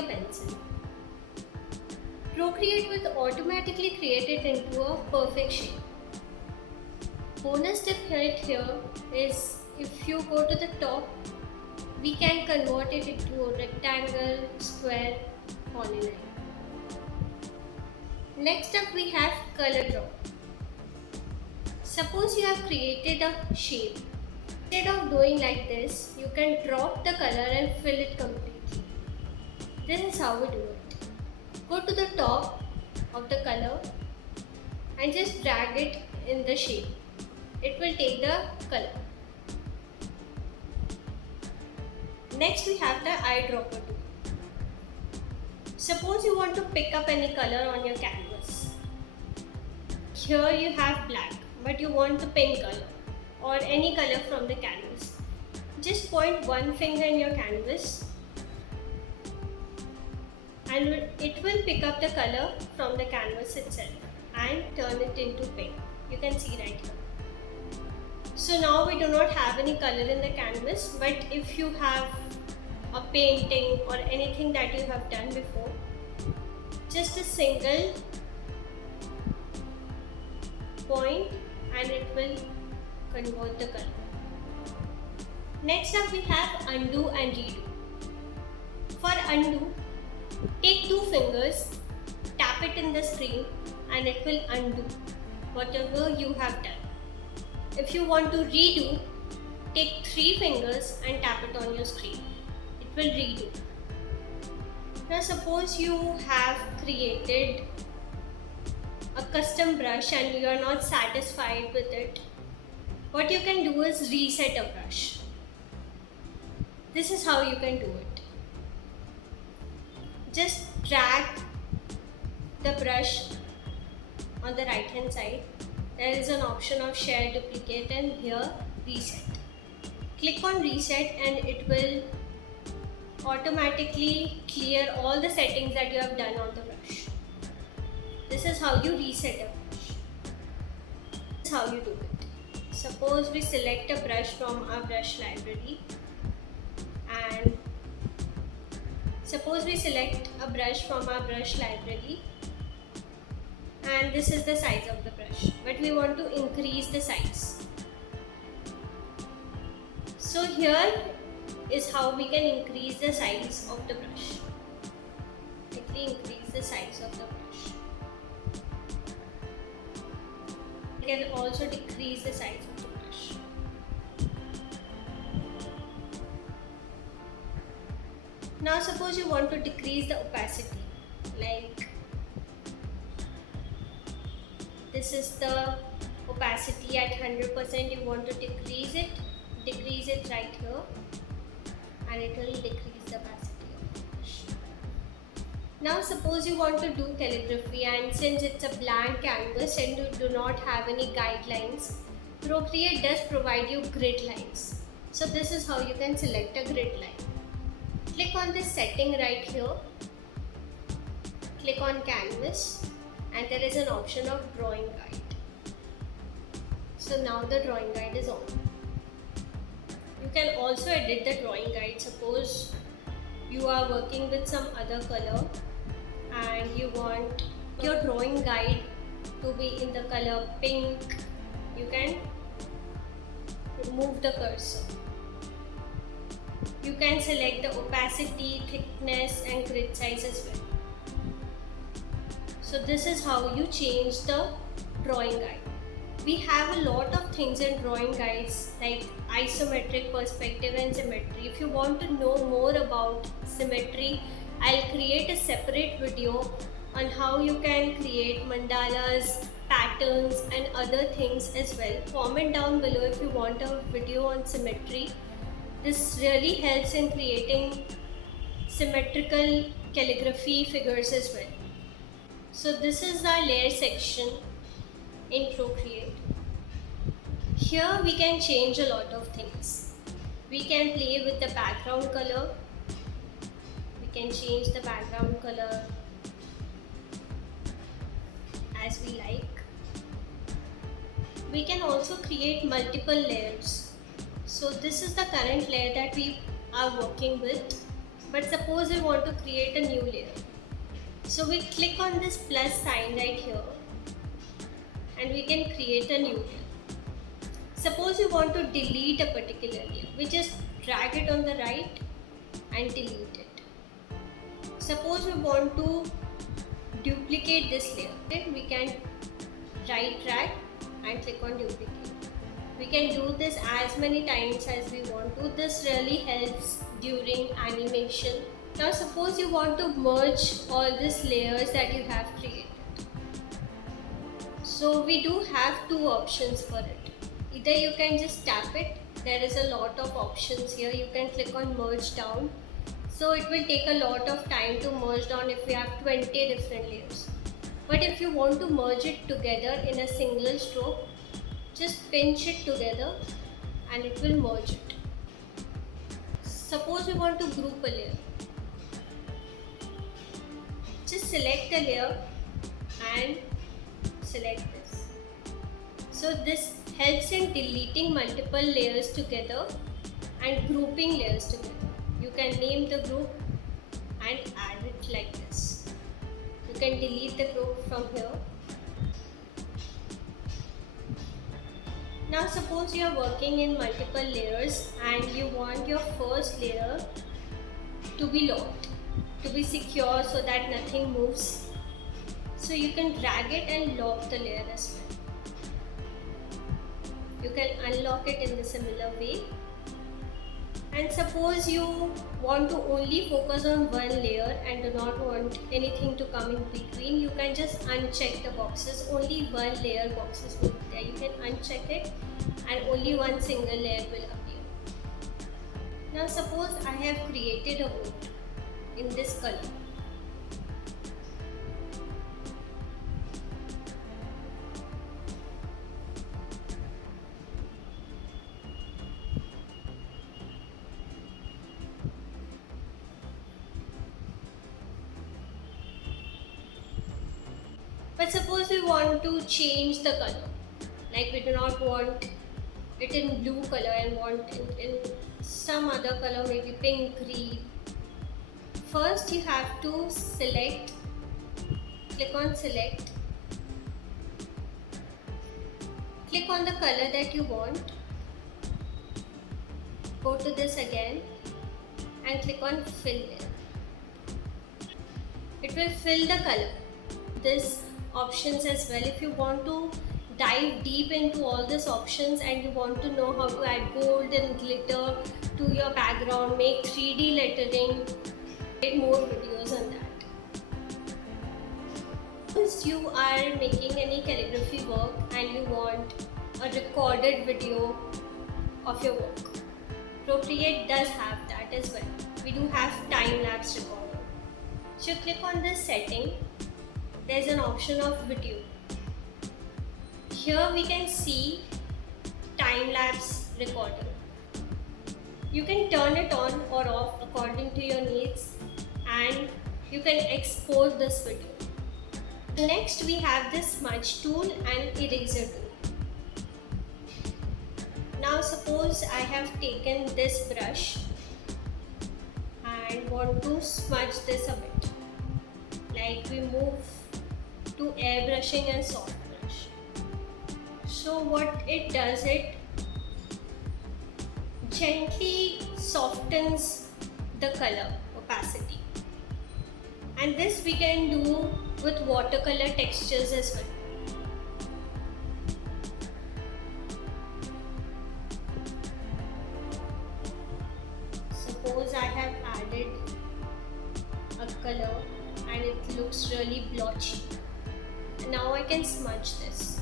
your pencil. Procreate will automatically create it into a perfect shape. Bonus tip here is if you go to the top, we can convert it into a rectangle, square, polyline. Next up we have color draw. Suppose you have created a shape. Instead of doing like this, you can drop the color and fill it completely. This is how we do it. Go to the top of the color and just drag it in the shape. It will take the color. Next we have the eyedropper tool. Suppose you want to pick up any color on your canvas. Here you have black, but you want the pink color or any color from the canvas. Just point one finger in your canvas and it will pick up the color from the canvas itself and turn it into pink. You can see right here. So now we do not have any color in the canvas, but if you have a painting or anything that you have done before, just a single point and it will convert the color. Next up we have undo and redo. For undo, take two fingers, tap it in the screen and it will undo whatever you have done. If you want to redo, take three fingers and tap it on your screen. It will redo. Now suppose you have created a custom brush and you are not satisfied with it. What you can do is reset a brush. This is how you can do it. Just drag the brush on the right hand side. There is an option of share duplicate and here reset. Click on reset and it will automatically clear all the settings that you have done on the brush. This is how you reset a brush. This is how you do it. Suppose we select a brush from our brush library and this is the size of the brush, but we want to increase the size. So here is how we can increase the size of the brush. Quickly increase the size of the brush. We can also decrease the size of the brush. Now suppose you want to decrease the opacity, like this is the opacity at 100%, you want to decrease it right here and it will decrease the opacity of the brush. Now suppose you want to do calligraphy and since it's a blank canvas and you do not have any guidelines, Procreate does provide you grid lines. So this is how you can select a grid line. Click on this setting right here, click on canvas and there is an option of drawing guide. So now the drawing guide is on. You can also edit the drawing guide. Suppose you are working with some other color and you want your drawing guide to be in the color pink. You can remove the cursor. You can select the opacity, thickness and grid size as well. So this is how you change the drawing guide. We have a lot of things in drawing guides like isometric, perspective and symmetry. If you want to know more about symmetry, I'll create a separate video on how you can create mandalas, patterns and other things as well. Comment down below if you want a video on symmetry. This really helps in creating symmetrical calligraphy figures as well. So this is the layer section in Procreate. Here we can change a lot of things. We can play with the background color. We can change the background color as we like. We can also create multiple layers. So this is the current layer that we are working with. But suppose we want to create a new layer. So we click on this plus sign right here and we can create a new layer. Suppose we want to delete a particular layer, we just drag it on the right and delete it. Suppose we want to duplicate this layer, then we can right drag and click on duplicate. We can do this as many times as we want to. This really helps during animation. Now suppose you want to merge all these layers that you have created. So we do have two options for it. Either you can just tap it, there is a lot of options here. You can click on merge down. So it will take a lot of time to merge down if we have 20 different layers. But if you want to merge it together in a single stroke, just pinch it together and it will merge it. Suppose we want to group a layer. Just select a layer and select this. So this helps in deleting multiple layers together and grouping layers together. You can name the group and add it like this. You can delete the group from here. Now suppose you are working in multiple layers and you want your first layer to be locked, to be secure so that nothing moves. So you can drag it and lock the layer as well. You can unlock it in the similar way. And suppose you want to only focus on one layer and do not want anything to come in between, you can just uncheck the boxes. Only one layer boxes will be there. You can uncheck it and only one single layer will appear. Now suppose I have created a boat in this color. But suppose we want to change the color, like we do not want it in blue color and want it in some other color, maybe pink, green. First you have to select, click on select, click on the color that you want, go to this again and click on fill there. It will fill the color. This options as well. If you want to dive deep into all these options and you want to know how to add gold and glitter to your background, make 3D lettering, make more videos on that. Once you are making any calligraphy work and you want a recorded video of your work, Procreate does have that as well. We do have time-lapse recording. So click on this setting. There's an option of video. Here we can see time-lapse recording. You can turn it on or off according to your needs and you can export this video. Next we have this smudge tool and eraser tool. Now suppose I have taken this brush and want to smudge this a bit. Like we move to airbrushing and soft brush. So what it does, it gently softens the color opacity. And this we can do with watercolor textures as well. Suppose I have added a color and it looks really blotchy. Now I can smudge this.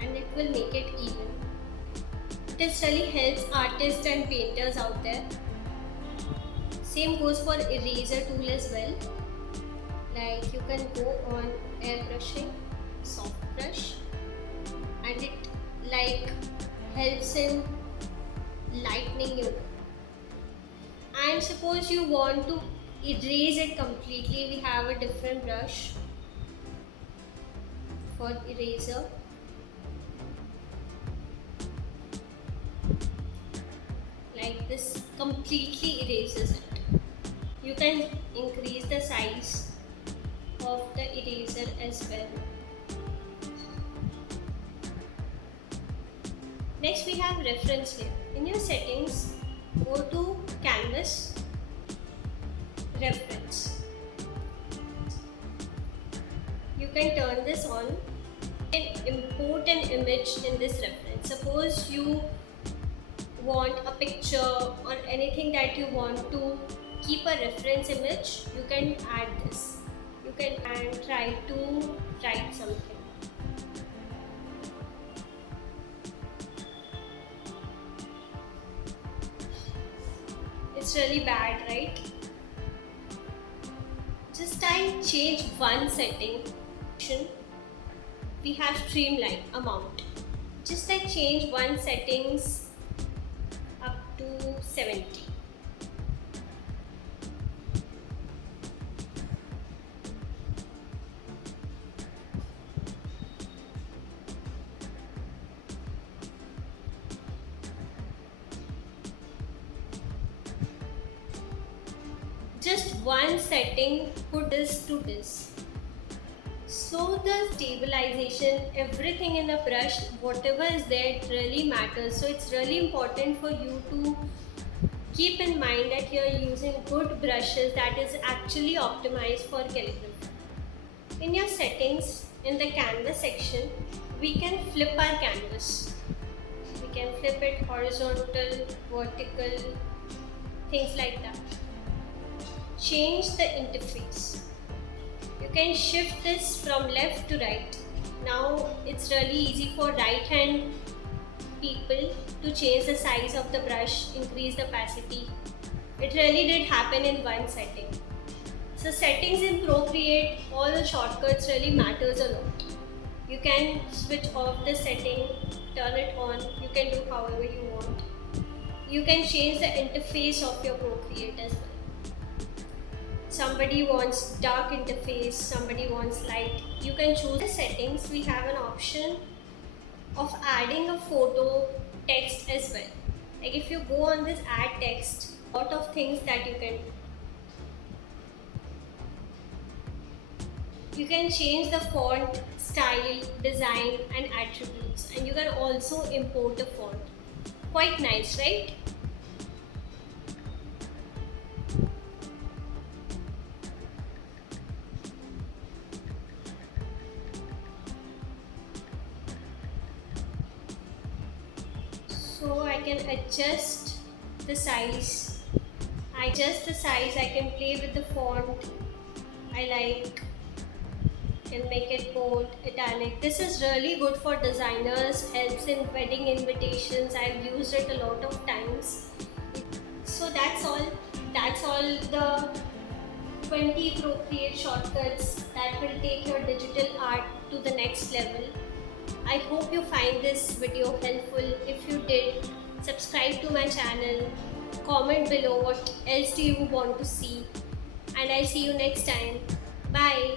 And it will make it even. This really helps artists and painters out there. Same goes for eraser tool as well. Like you can go on airbrushing, soft brush, and it like helps in lightening your. And suppose you want to erase it completely, we have a different brush for eraser. this completely erases it. You can increase the size of the eraser as well. Next we have reference layer. In your settings, go to canvas, reference. You can turn this on and import an image in this reference. Suppose you want a picture or anything that you want to keep a reference image, you can add this. You can try to write something. It's really bad, right? Just I change one setting. We have streamline amount. Just I change one settings up to 70. Just one setting, put this to this. So the stabilization, everything in the brush, whatever is there, it really matters. So it's really important for you to keep in mind that you're using good brushes that is actually optimized for calligraphy. In your settings, in the canvas section, we can flip our canvas. We can flip it horizontal, vertical, things like that. Change the interface. You can shift this from left to right. Now it's really easy for right hand people to change the size of the brush, increase the opacity. It really did happen in one setting. So settings in Procreate, all the shortcuts really matters a lot. You can switch off the setting, turn it on, you can do however you want. You can change the interface of your Procreate as well. Somebody wants dark interface, somebody wants light. You can choose the settings. We have an option of adding a photo text as well. Like if you go on this add text, a lot of things that you can do. You can change the font, style, design and attributes, and you can also import a font. Quite nice, right? So I can adjust the size. I can play with the font. I like, can make it bold, italic. This is really good for designers, helps in wedding invitations. I've used it a lot of times. So that's all. That's all the 20 Procreate shortcuts that will take your digital art to the next level. I hope you find this video helpful. If you did, subscribe to my channel, comment below what else do you want to see, and I'll see you next time. Bye.